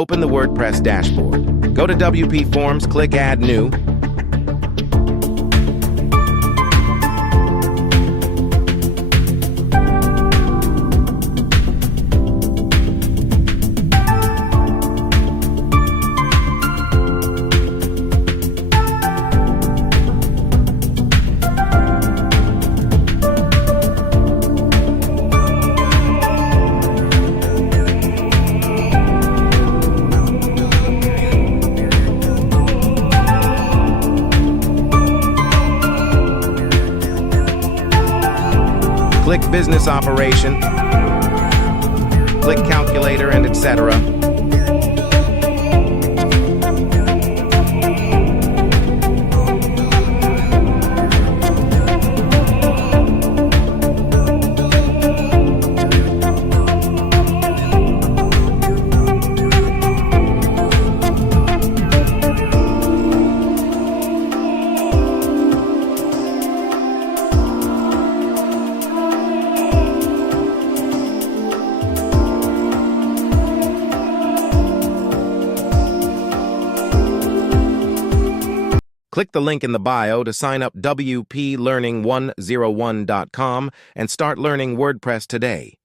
Open the WordPress dashboard. Go to WPForms, click Add New. Click Business Operation, click Calculator, and etc. Click the link in the bio to sign up WPLearning101.com and start learning WordPress today.